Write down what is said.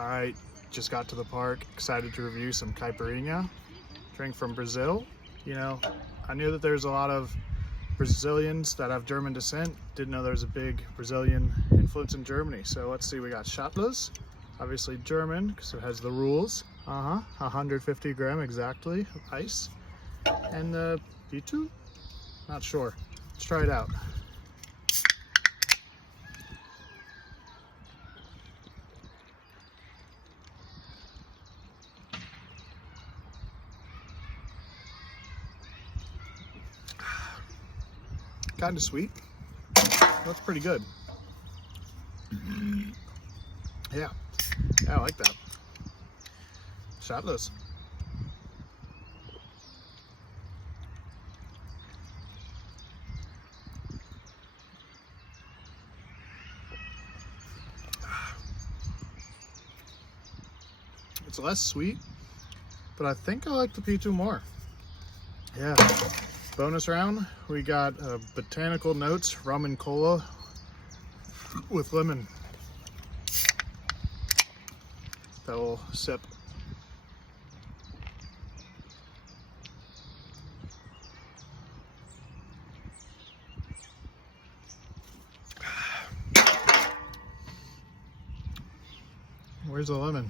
All right, just got to the park, excited to review some caipirinha, drink from Brazil. You know, I knew that there's a lot of Brazilians that have German descent. Didn't know there was a big Brazilian influence in Germany. So let's see, we got Shatlers, obviously German because it has the rules. 150 gram exactly of ice. And the Pitú, not sure. Let's try it out. Kind of sweet. That's pretty good. Yeah, I like that. Shatlers. It's less sweet, but I think I like the Pitú more. Yeah. Bonus round, we got botanical notes, rum and cola with lemon. That will sip. Where's the lemon?